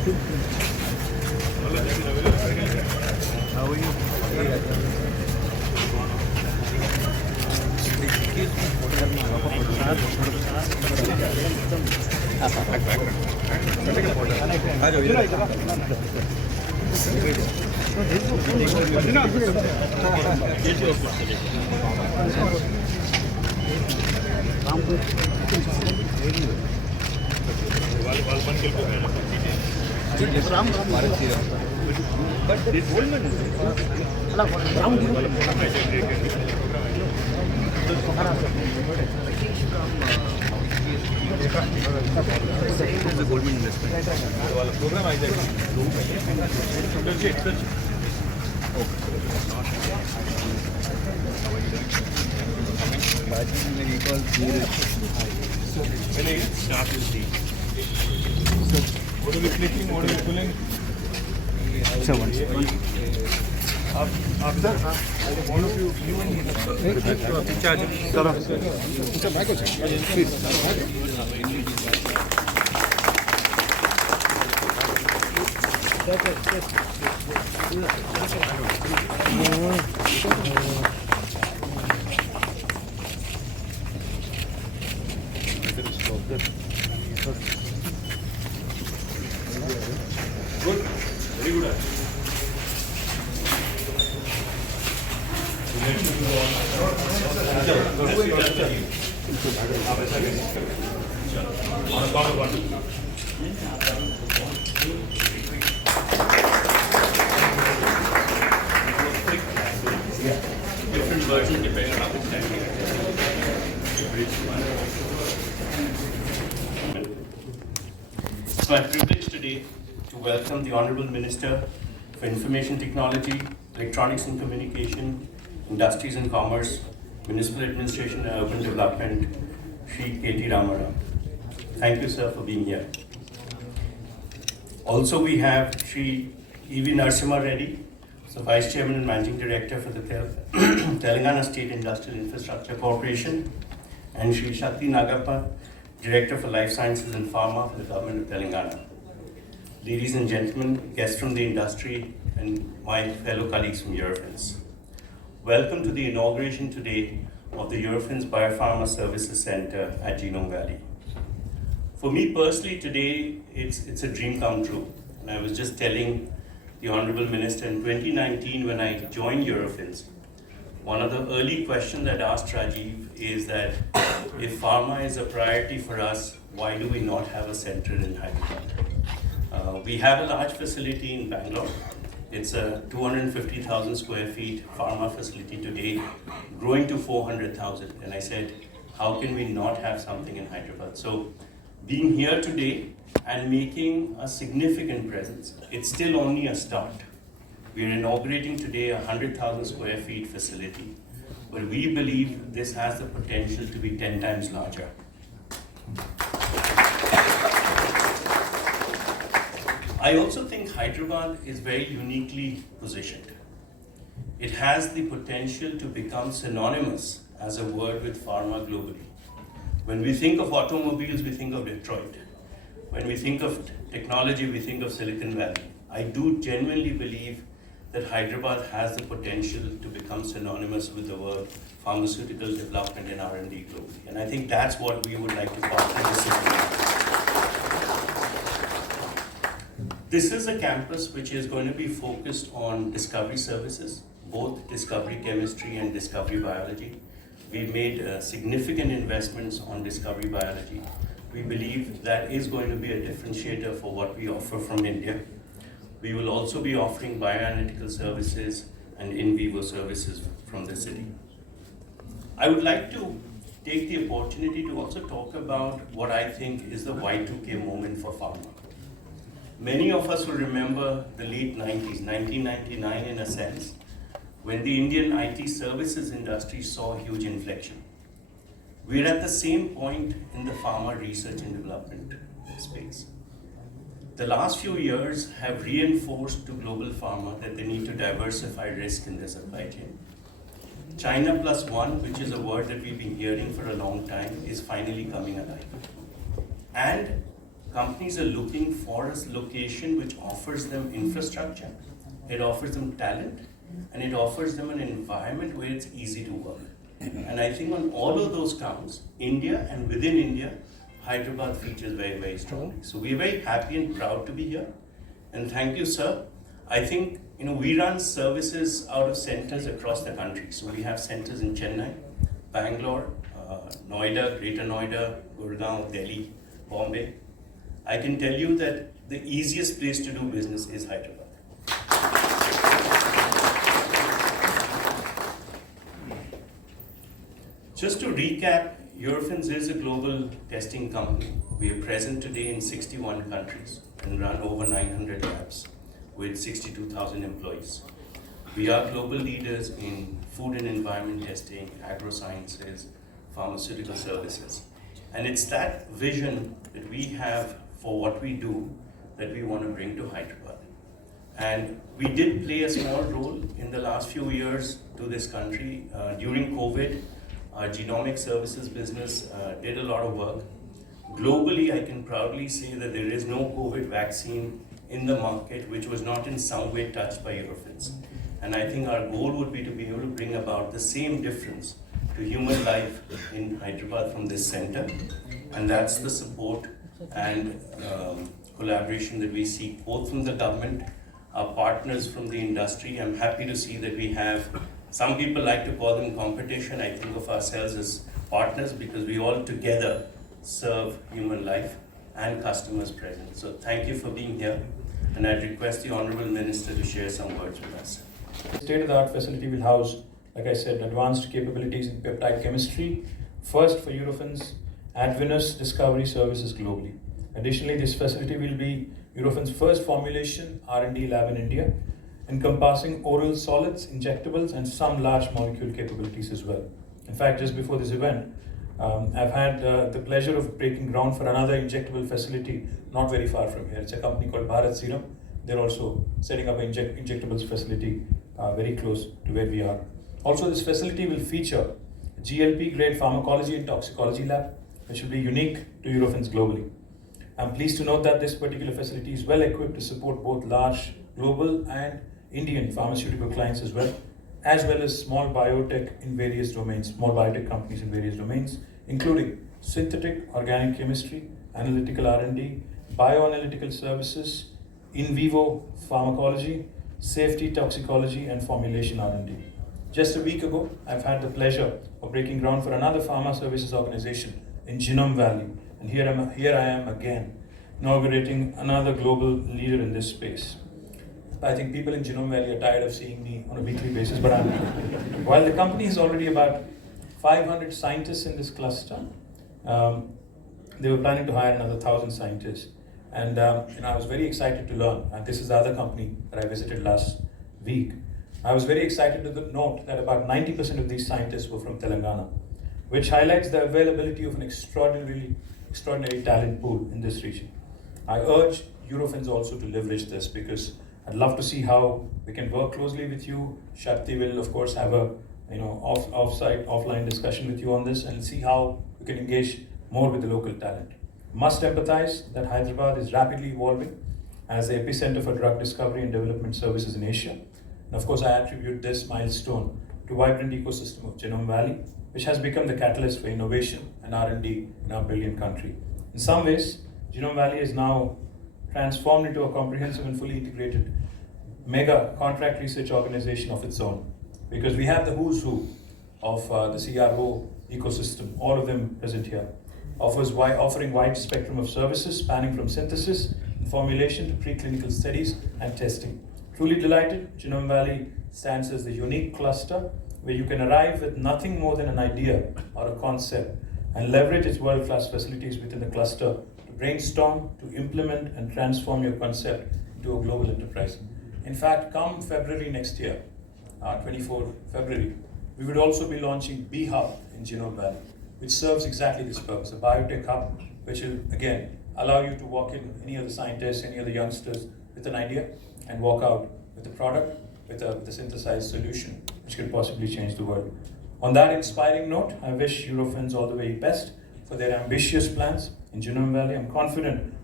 How are you? Goldman investment. Program what are we clicking? What are we pulling? So one second. After one of you charge. Good. Very good. Different versions depending on how it's standing. It's my privilege today to welcome the Honorable Minister for Information Technology, Electronics and Communication, Industries and Commerce, Municipal Administration and Urban Development, Shri K.T. Rama. Thank you, sir, for being here. Also, we have Shri E.V. Narasimha Reddy, so Vice Chairman and Managing Director for the Telangana State Industrial Infrastructure Corporation, and Shri Shakti Nagappa, Director for Life Sciences and Pharma for the Government of Telangana. Ladies and gentlemen, guests from the industry, and my fellow colleagues from Eurofins. Welcome to the inauguration today of the Eurofins Biopharma Services Center at Genome Valley. For me personally today, it's a dream come true. And I was just telling the Honorable Minister in 2019 when I joined Eurofins, one of the early questions that I asked Rajiv is that if pharma is a priority for us, why do we not have a center in Hyderabad? We have a large facility in Bangalore. It's a 250,000 square feet pharma facility today, growing to 400,000. And I said, how can we not have something in Hyderabad? So being here today and making a significant presence, it's still only a start. We're inaugurating today a 100,000 square feet facility, but we believe this has the potential to be 10 times larger. I also think Hyderabad is very uniquely positioned. It has the potential to become synonymous as a word with pharma globally. When we think of automobiles, we think of Detroit. When we think of technology, we think of Silicon Valley. I do genuinely believe that Hyderabad has the potential to become synonymous with the word pharmaceutical development and R&D globally. And I think that's what we would like to partner this city. This is a campus which is going to be focused on discovery services, both discovery chemistry and discovery biology. We've made significant investments on discovery biology. We believe that is going to be a differentiator for what we offer from India. We will also be offering bioanalytical services and in vivo services from the city. I would like to take the opportunity to also talk about what I think is the Y2K moment for pharma. Many of us will remember the late 90s, 1999 in a sense, when the Indian IT services industry saw a huge inflection. We're at the same point in the pharma research and development space. The last few years have reinforced to global pharma that they need to diversify risk in their supply chain. China plus one, which is a word that we've been hearing for a long time, is finally coming alive. And companies are looking for a location which offers them infrastructure, it offers them talent, and it offers them an environment where it's easy to work. And I think on all of those counts, India and within India, Hyderabad features very, very strongly. So we're very happy and proud to be here. And thank you, sir. I think, we run services out of centers across the country. So we have centers in Chennai, Bangalore, Noida, Greater Noida, Gurgaon, Delhi, Bombay. I can tell you that the easiest place to do business is Hyderabad. Just to recap, Eurofins is a global testing company. We are present today in 61 countries and run over 900 labs with 62,000 employees. We are global leaders in food and environment testing, agro-sciences, pharmaceutical services. And it's that vision that we have for what we do that we want to bring to Hyderabad. And we did play a small role in the last few years to this country. During COVID, our genomic services business did a lot of work. Globally, I can proudly say that there is no COVID vaccine in the market which was not in some way touched by Eurofins. And I think our goal would be to be able to bring about the same difference to human life in Hyderabad from this center. And that's the support and collaboration that we seek both from the government, our partners from the industry. I'm happy to see that we have, some people like to call them competition. I think of ourselves as partners because we all together serve human life and customers present. So thank you for being here. And I'd request the Honorable Minister to share some words with us. State-of-the-art facility will house, like I said, advanced capabilities in peptide chemistry, first for Eurofins Advinus Discovery Services globally. Additionally, this facility will be Eurofins' first formulation R&D lab in India, encompassing oral solids, injectables, and some large molecule capabilities as well. In fact, just before this event, I've had the pleasure of breaking ground for another injectable facility not very far from here. It's a company called Bharat Serum. They're also setting up an injectables facility very close to where we are. Also, this facility will feature a GLP-grade pharmacology and toxicology lab, which will be unique to Eurofins globally. I'm pleased to note that this particular facility is well equipped to support both large global and Indian pharmaceutical clients as well as small biotech in various domains, small biotech companies in various domains, including synthetic organic chemistry, analytical R&D, bioanalytical services, in vivo pharmacology, safety toxicology, and formulation R&D. Just a week ago, I've had the pleasure of breaking ground for another pharma services organization in Genome Valley, and here I am again, inaugurating another global leader in this space. I think people in Genome Valley are tired of seeing me on a weekly basis, but while the company is already about 500 scientists in this cluster, they were planning to hire another 1,000 scientists. And I was very excited to learn, and this is the other company that I visited last week. I was very excited to note that about 90% of these scientists were from Telangana, which highlights the availability of an extraordinary talent pool in this region. I urge Eurofins also to leverage this because I'd love to see how we can work closely with you. Shakti will, of course, have a offline discussion with you on this and see how we can engage more with the local talent. Must empathize that Hyderabad is rapidly evolving as the epicenter for drug discovery and development services in Asia. And of course, I attribute this milestone to vibrant ecosystem of Genome Valley, which has become the catalyst for innovation and R&D in our brilliant country. In some ways, Genome Valley is now transformed into a comprehensive and fully integrated mega contract research organization of its own, because we have the who's who of the CRO ecosystem, all of them present here, offering wide spectrum of services spanning from synthesis and formulation to preclinical studies and testing. Truly delighted, Genome Valley stands as the unique cluster where you can arrive with nothing more than an idea or a concept and leverage its world-class facilities within the cluster to brainstorm, to implement and transform your concept into a global enterprise. In fact, come February next year, 24 February, we would also be launching B-Hub in Genome Valley, which serves exactly this purpose, a biotech hub, which will, again, allow you to walk in, any of the scientists, any of the youngsters with an idea and walk out with a product, with a synthesized solution, which could possibly change the world. On that inspiring note, I wish Eurofins all the very best for their ambitious plans in Genome Valley. I'm confident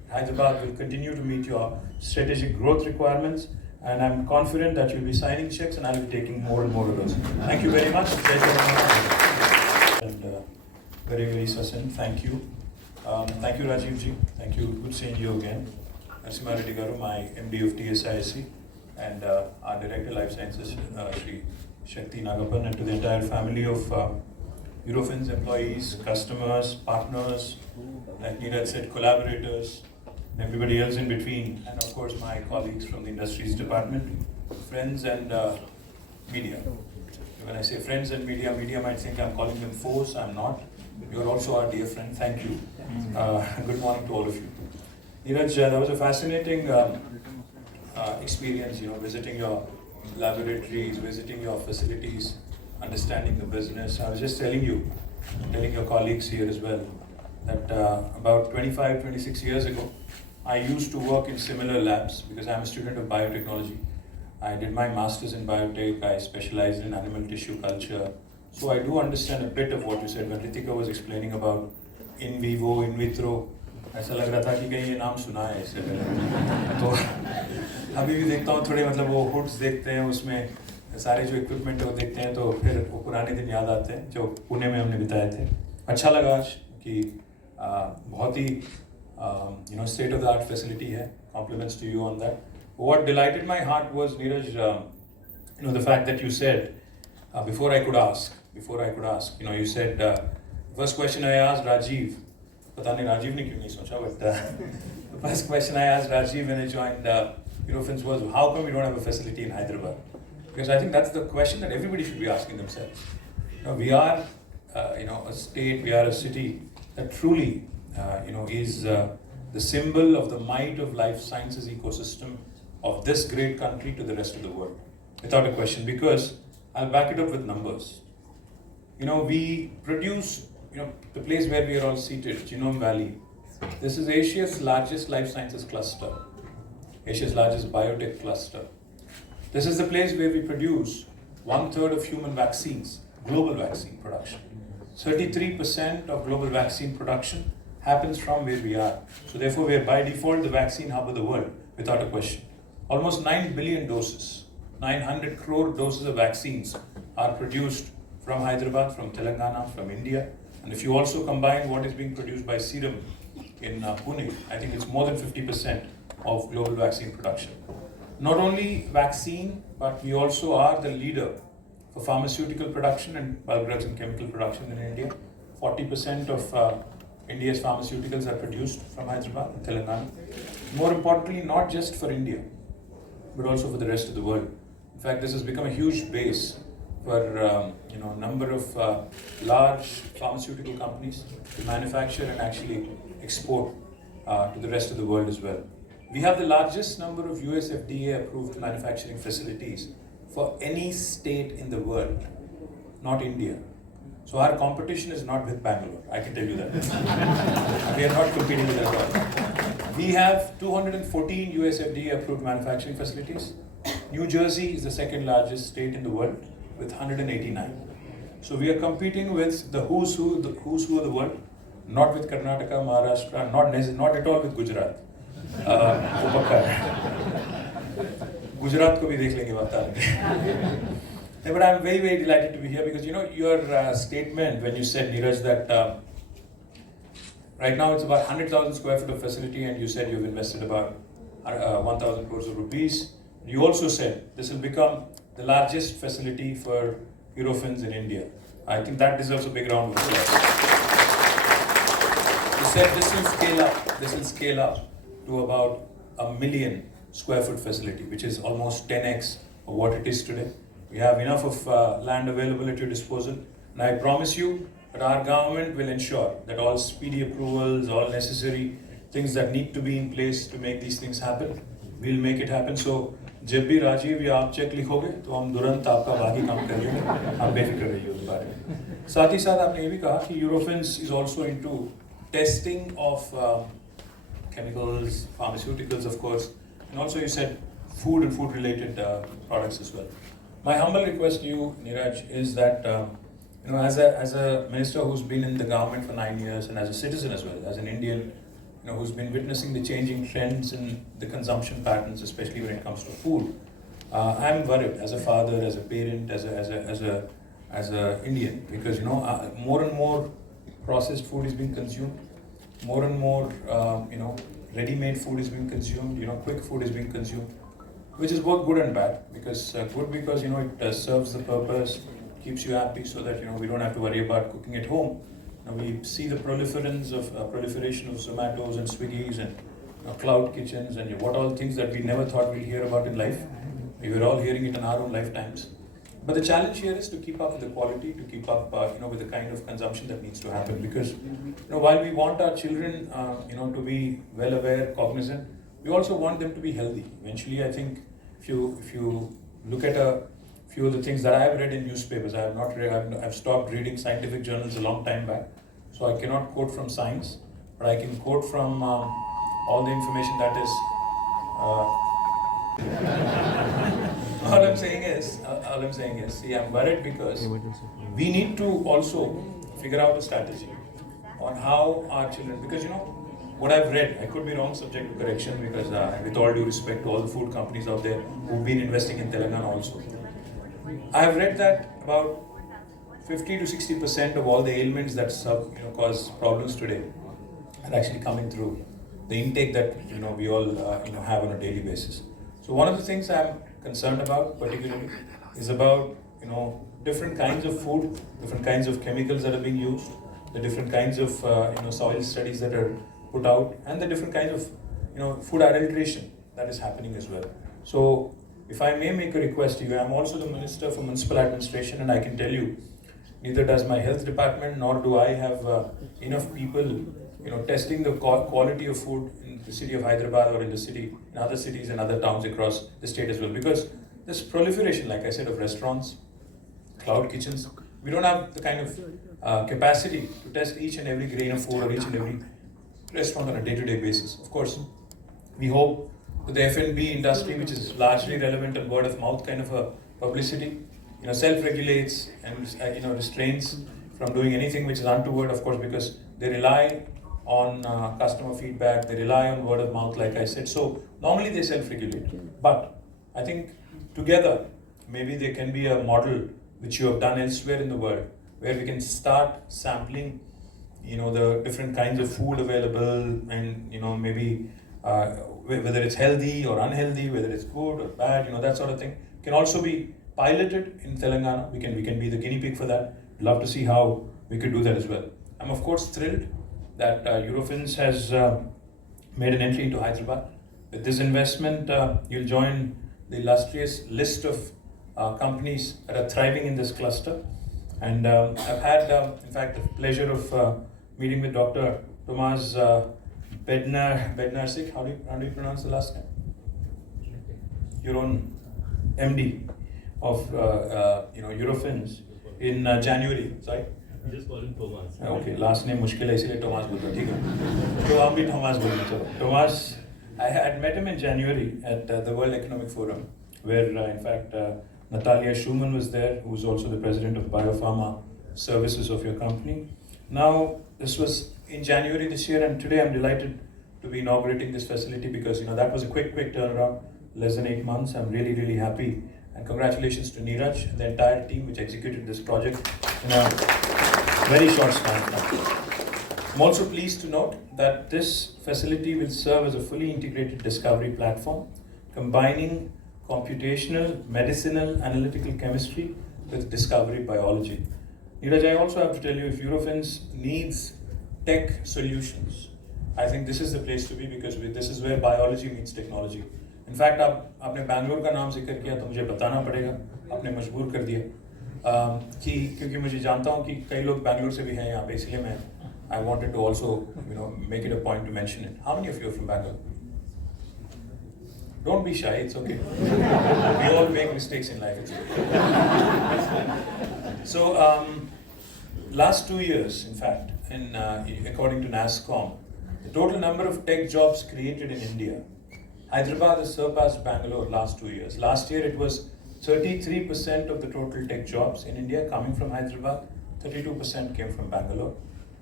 Hyderabad will continue to meet your strategic growth requirements, and I'm confident that you'll be signing checks and I'll be taking more and more of those. Thank you very much. And very, very succinct. Thank you. Thank you, Rajiv ji. Thank you. Good seeing you again. MinisterIT garu, my MD of TSIC, and our Director Life Sciences, Shri Shakti Nagapan, and to the entire family of Eurofins employees, customers, partners, like Neeraj said, collaborators, and everybody else in between, and of course my colleagues from the Industries Department, friends and media. When I say friends and media, media might think I'm calling them foes. I'm not. You're also our dear friend. Thank you. Good morning to all of you. Neeraj, that was a fascinating experience, visiting your laboratories, visiting your facilities, understanding the business. I was just telling your colleagues here as well, that about 25, 26 years ago, I used to work in similar labs because I'm a student of biotechnology. I did my master's in biotech. I specialized in animal tissue culture. So I do understand a bit of what you said when Ritika was explaining about in vivo, in vitro. ऐसा लग रहा था कि कहीं ये नाम सुना है इससे पहले। तो अभी भी देखता हूँ थोड़े मतलब वो हुड्स देखते हैं, उसमें सारे जो इक्विपमेंट है वो देखते हैं तो फिर वो पुराने दिन याद आते हैं जो पुणे में हमने बिताए थे। अच्छा लगा आज कि बहुत ही state of the art facility है. Compliments to you on that. What delighted my heart was, Neeraj, the fact that you said, before I could ask, you said, first question I asked Rajiv, पता नहीं राजीव ने क्यों नहीं सोचा, but the first question I asked Rajiv when I joined Eurofins was, how come we don't have a facility in Hyderabad? Because I think that's the question that everybody should be asking themselves. We are, a state, we are a city that truly, is the symbol of the might of life sciences ecosystem of this great country to the rest of the world, without a question. Because I'll back it up with numbers. We produce, the place where we are all seated, Genome Valley. This is Asia's largest life sciences cluster, Asia's largest biotech cluster. This is the place where we produce 1/3 of human vaccines, global vaccine production. 33% of global vaccine production happens from where we are. So therefore we are by default the vaccine hub of the world, without a question. Almost 9 billion doses, 900 crore doses of vaccines are produced from Hyderabad, from Telangana, from India. And if you also combine what is being produced by Serum in Pune, I think it's more than 50% of global vaccine production. Not only vaccine, but we also are the leader for pharmaceutical production and bulk drugs and chemical production in India. 40% of India's pharmaceuticals are produced from Hyderabad and Telangana. More importantly, not just for India, but also for the rest of the world. In fact, this has become a huge base for a number of large pharmaceutical companies to manufacture and actually export to the rest of the world as well. We have the largest number of US FDA approved manufacturing facilities for any state in the world, not India. So our competition is not with Bangalore, I can tell you that. We are not competing with that. We have 214 US FDA approved manufacturing facilities. New Jersey is the second largest state in the world with 189. So we are competing with the who's who of the world, not with Karnataka, Maharashtra, not at all with Gujarat. Gujarat ko bhi dekh lenge bata. But I'm very, very delighted to be here because your statement when you said, Neeraj, that right now it's about 100,000 square foot of facility, and you said you've invested about 1,000 crores of rupees. You also said this will become the largest facility for Eurofins in India. I think that deserves a big round of applause. You said this will scale up to about 1 million square foot facility, which is almost 10x of what it is today. We have enough of land available at your disposal, and I promise you that our government will ensure that all speedy approvals, all necessary things that need to be in place to make these things happen, we'll make it happen. So, जब भी राजीव या आप check लिखोगे तो हम तुरंत आपका बाकी काम कर लेंगे, आप बेफिक्र रहिए उस बारे में। साथ ही साथ आपने ये भी कहा कि Eurofins is also into testing of chemicals, pharmaceuticals, of course, and also you said food and food-related products as well. My humble request to you, Neeraj, is that as a minister who's been in the government for 9 years and as a citizen as well, as an Indian who's been witnessing the changing trends in the consumption patterns, especially when it comes to food, I'm worried as a father, as a parent, as a Indian, because more and more processed food is being consumed, more and more ready-made food is being consumed, quick food is being consumed, which is both good and bad. Because good because it serves the purpose, keeps you happy, so that we don't have to worry about cooking at home. Now we see the proliferation of Zomatos and Swiggies and cloud kitchens and what all things that we never thought we'd hear about in life. We were all hearing it in our own lifetimes. But the challenge here is to keep up with the quality, to keep up with the kind of consumption that needs to happen. Because while we want our children to be well aware, cognizant, we also want them to be healthy. Eventually, I think if you look at a few of the things that I have read in newspapers, I've stopped reading scientific journals a long time back, so I cannot quote from science, but I can quote from all the information that is. All I'm saying is, see, I'm worried because we need to also figure out a strategy on how our children, because what I've read, I could be wrong, subject to correction, because with all due respect to all the food companies out there who've been investing in Telangana also, I have read that about 50 to 60% of all the ailments that cause problems today are actually coming through the intake that we all have on a daily basis. So one of the things I'm concerned about particularly is about different kinds of food, different kinds of chemicals that are being used, the different kinds of soil studies that are put out, and the different kinds of food adulteration that is happening as well. So if I may make a request to you, I'm also the Minister for Municipal Administration, and I can tell you, neither does my health department, nor do I have enough people testing the quality of food in the city of Hyderabad or in other cities and other towns across the state as well. Because this proliferation, like I said, of restaurants, cloud kitchens, we don't have the kind of capacity to test each and every grain of food or each and every restaurant on a day-to-day basis. Of course, we hope that the F&B industry, which is largely relevant on word of mouth kind of a publicity, self-regulates and restrains from doing anything which is untoward, of course, because they rely on customer feedback, they rely on word of mouth, like I said. So normally they self-regulate. But I think together, maybe there can be a model which you have done elsewhere in the world, where we can start sampling, the different kinds of food available, and maybe whether it's healthy or unhealthy, whether it's good or bad, that sort of thing can also be piloted in Telangana. We can be the guinea pig for that. Love to see how we could do that as well. I'm of course thrilled that Eurofins has made an entry into Hyderabad. With this investment, you'll join the illustrious list of companies that are thriving in this cluster. And I've had, in fact, the pleasure of meeting with Dr. Tomas Bednarsik. How do you pronounce the last name? Your own MD of Eurofins in January. Sorry. Just call him Thomas. Okay, last name मुश्किल है इसलिए Thomas बोलता ठीक है. तो हम भी Thomas बोलते चलो. Thomas, I had met him in January at the World Economic Forum, where in fact Natalia Schumann was there, who was also the president of Biopharma services of your company. Now, this was in January this year, and today I'm delighted to be inaugurating this facility because that was a quick turnaround, less than 8 months. I'm really happy, and congratulations to Neeraj and the entire team which executed this project in a very short span of time. I'm also pleased to note that this facility will serve as a fully integrated discovery platform, combining computational, medicinal, analytical chemistry with discovery biology. Neeraj, I also have to tell you, if Eurofins needs tech solutions, I think this is the place to be, because this is where biology meets technology. In fact, आपने बैंगलोर का नाम जिक्र किया तो मुझे बताना पड़ेगा, आपने मजबूर कर दिया क्योंकि मुझे जानता हूँ कि कई लोग बैंगलोर से भी हैं यहाँ पे, इसलिए मैं I wanted to also make it a point to mention it. How many of you are from Bangalore? Don't be shy, it's okay. We all make mistakes in life, it's okay. So, last 2 years, in fact, according to NASSCOM, the total number of tech jobs created in India, Hyderabad has surpassed Bangalore last 2 years. Last year it was 33% of the total tech jobs in India coming from Hyderabad, 32% came from Bangalore.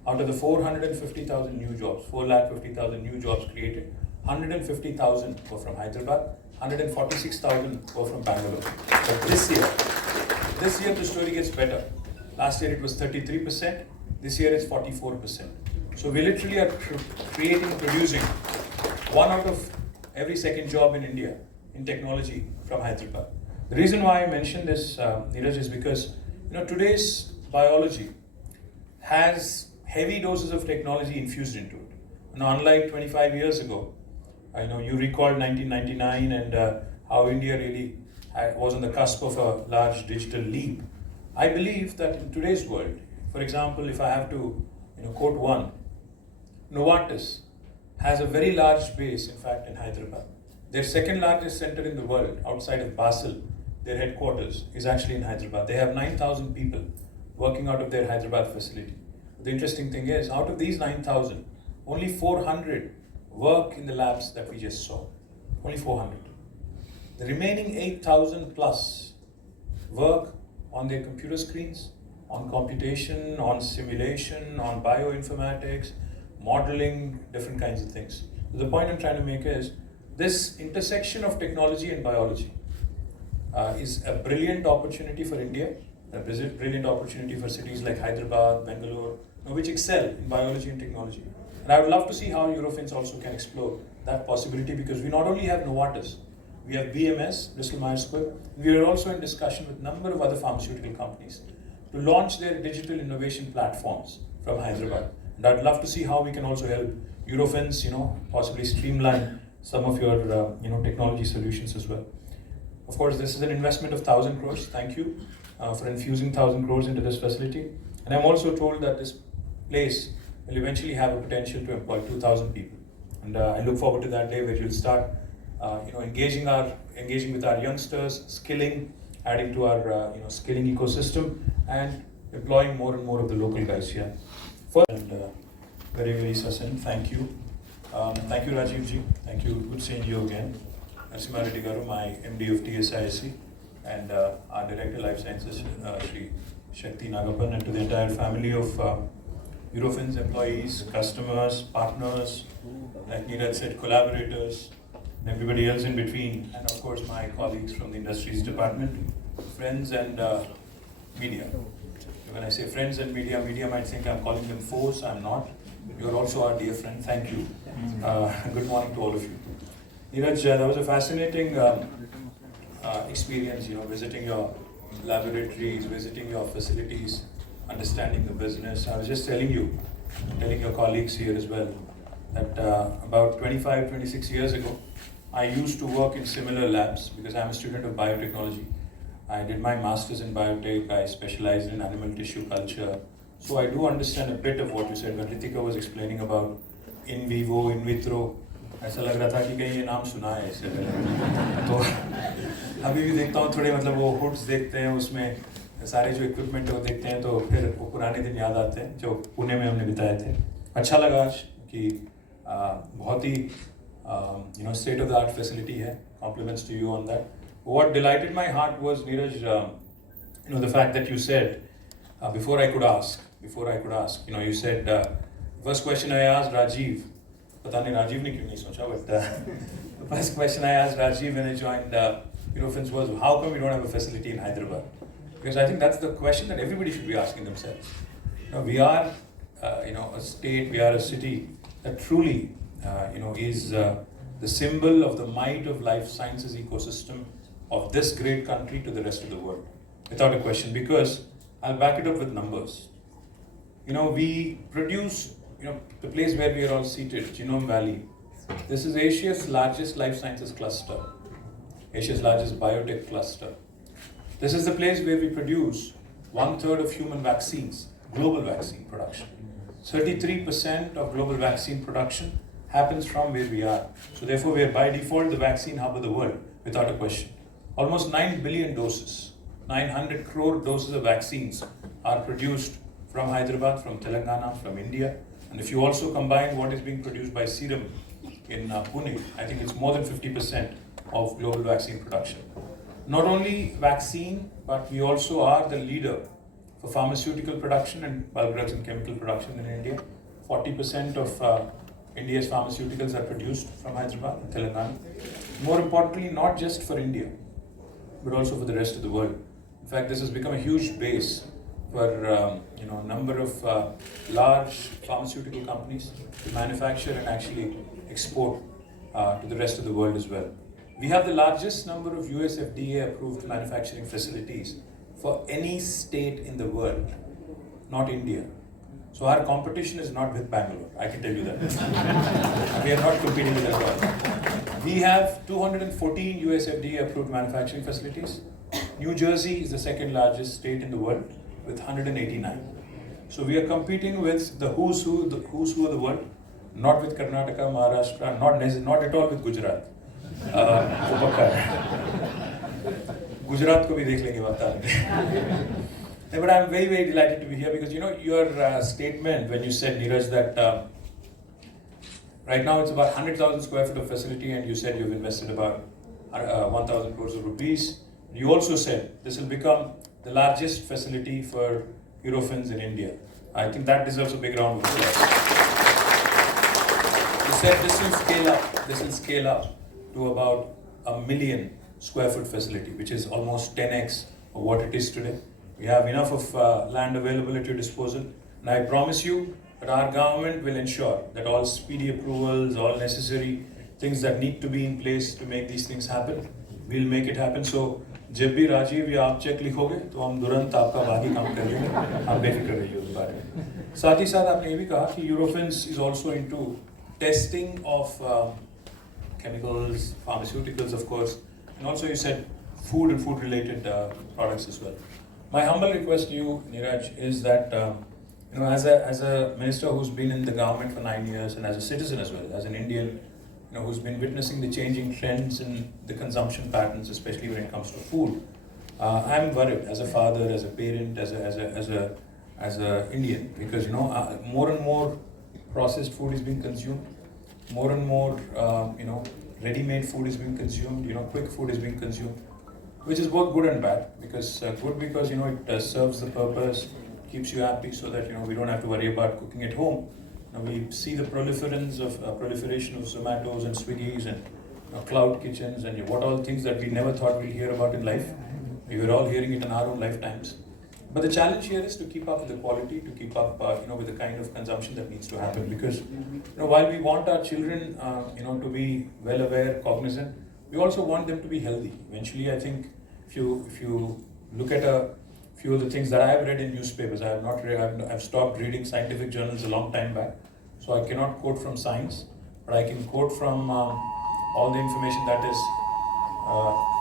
Out of the 450,000 new jobs, 450,000 new jobs created, 150,000 were from Hyderabad, 146,000 were from Bangalore. But this year the story gets better. Last year it was 33%, this year it's 44%. So we literally are creating, producing 1 out of every second job in India in technology from Hyderabad. The reason why I mention this, Neeraj, is because today's biology has heavy doses of technology infused into it. Unlike 25 years ago, I know you recall 1999 and how India really was on the cusp of a large digital leap. I believe that in today's world, for example, if I have to quote one, Novartis has a very large base, in fact, in Hyderabad. Their second largest center in the world, outside of Basel, their headquarters, is actually in Hyderabad. They have 9,000 people working out of their Hyderabad facility. The interesting thing is, out of these 9,000, only 400 work in the labs that we just saw. Only 400. The remaining 8,000 plus work on their computer screens, on computation, on simulation, on bioinformatics, modeling, different kinds of things. So the point I'm trying to make is, this intersection of technology and biology is a brilliant opportunity for India, a brilliant opportunity for cities like Hyderabad, Bangalore, which excel in biology and technology. And I would love to see how Eurofins also can explore that possibility, because we not only have Novartis, we have BMS, Bristol Myers Squibb. We are also in discussion with a number of other pharmaceutical companies to launch their digital innovation platforms from Hyderabad. And I'd love to see how we can also help Eurofins, possibly streamline some of your, technology solutions as well. Of course, this is an investment of 1,000 crores. Thank you for infusing 1,000 crores into this facility. And I'm also told that this place will eventually have a potential to employ 2,000 people. And I look forward to that day where you'll start, engaging with our youngsters, skilling, adding to our, skilling ecosystem, and employing more and more of the local guys here. First, and very, very succinct. Thank you. Thank you, Rajiv ji. Thank you. Good seeing you again. MinisterIT Garu, my MD of TSISC, and our Director Life Sciences, Shri Shakti Nagapan, and to the entire family of Eurofins employees, customers, partners, like Neeraj said, collaborators, and everybody else in between, and of course my colleagues from the Industries Department, friends and media. When I say friends and media might think I'm calling them foes. I'm not. You're also our dear friend. Thank you. Good morning to all of you. Neeraj, that was a fascinating experience, visiting your laboratories, visiting your facilities, understanding the business. I was just telling your colleagues here as well, that about 25, 26 years ago, I used to work in similar labs because I'm a student of biotechnology. I did my master's in biotech. I specialized in animal tissue culture. So I do understand a bit of what you said when Ritika was explaining about in vivo, in vitro. ऐसा लग रहा था कि कहीं ये नाम सुना है इससे तो अभी भी देखता हूँ थोड़े वो हुड्स देखते हैं, उसमें सारे जो इक्विपमेंट वो देखते हैं तो फिर वो पुराने दिन याद आते हैं जो पुणे में हमने बिताए थे. अच्छा लगा आज कि बहुत ही state of the art facility है. Compliments to you on that. What delighted my heart was, Neeraj, the fact that you said, before I could ask, you said, first question I asked Rajiv, पता नहीं राजीव ने क्यों नहीं सोचा, but the first question I asked Rajiv when I joined Eurofins was, how come we don't have a facility in Hyderabad? Because I think that's the question that everybody should be asking themselves. We are, a state, we are a city that truly, is the symbol of the might of life sciences ecosystem of this great country to the rest of the world, without a question, because I'll back it up with numbers. We produce, the place where we are all seated, Geonome Valley. This is Asia's largest life sciences cluster, Asia's largest biotech cluster. This is the place where we produce 1/3 of human vaccines, global vaccine production. 33% of global vaccine production happens from where we are. So therefore we are by default the vaccine hub of the world, without a question. Almost 9 billion doses, 900 crore doses of vaccines are produced from Hyderabad, from Telangana, from India. And if you also combine what is being produced by Serum in Pune, I think it's more than 50% of global vaccine production. Not only vaccine, but we also are the leader for pharmaceutical production and bulk drugs and chemical production in India. 40% of India's pharmaceuticals are produced from Hyderabad and Telangana. More importantly, not just for India, but also for the rest of the world. In fact, this has become a huge base for a number of large pharmaceutical companies to manufacture and actually export to the rest of the world as well. We have the largest number of US FDA approved manufacturing facilities for any state in the world, not India. So our competition is not with Bangalore, I can tell you that. We are not competing with them at all. We have 214 US FDA approved manufacturing facilities. New Jersey is the second largest state in the world with 189. So we are competing with the who's who of the world, not with Karnataka, Maharashtra, not at all with Gujarat. Gujarat ko bhi dekh lenge waqt. But I'm very, very delighted to be here because your statement when you said, Neeraj, that right now it's about 100,000 square foot of facility, and you said you've invested about 1,000 crores of rupees. You also said this will become the largest facility for Eurofins in India. I think that deserves a big round of applause. You said this will scale up to about 1 million square foot facility, which is almost 10x of what it is today. We have enough of land available at your disposal, and I promise you that our government will ensure that all speedy approvals, all necessary things that need to be in place to make these things happen, we'll make it happen. So, जब भी राजीव या आप check लिखोगे तो हम तुरंत आपका बाकी काम कर लेंगे, आप बेफिक्र रहिए उस बारे में। साथ ही साथ आपने ये भी कहा कि Eurofins is also into testing of chemicals, pharmaceuticals, of course, and also you said food and food-related products as well. My humble request to you, Neeraj, is that as a minister who's been in the government for 9 years, and as a citizen as well, as an Indian, who's been witnessing the changing trends in the consumption patterns, especially when it comes to food, I'm worried as a father, as a parent, as a Indian, because more and more processed food is being consumed, more and more ready-made food is being consumed, quick food is being consumed, which is both good and bad. Because good because it serves the purpose, keeps you happy, so that we don't have to worry about cooking at home. Now we see the proliferation of Zomatos and Swiggies and cloud kitchens and what all things that we never thought we'd hear about in life. We were all hearing it in our own lifetimes. But the challenge here is to keep up with the quality, to keep up with the kind of consumption that needs to happen. Because while we want our children to be well aware, cognizant, we also want them to be healthy. Eventually, I think if you look at a few of the things that I have read in newspapers, I've stopped reading scientific journals a long time back, so I cannot quote from science, but I can quote from all the information that is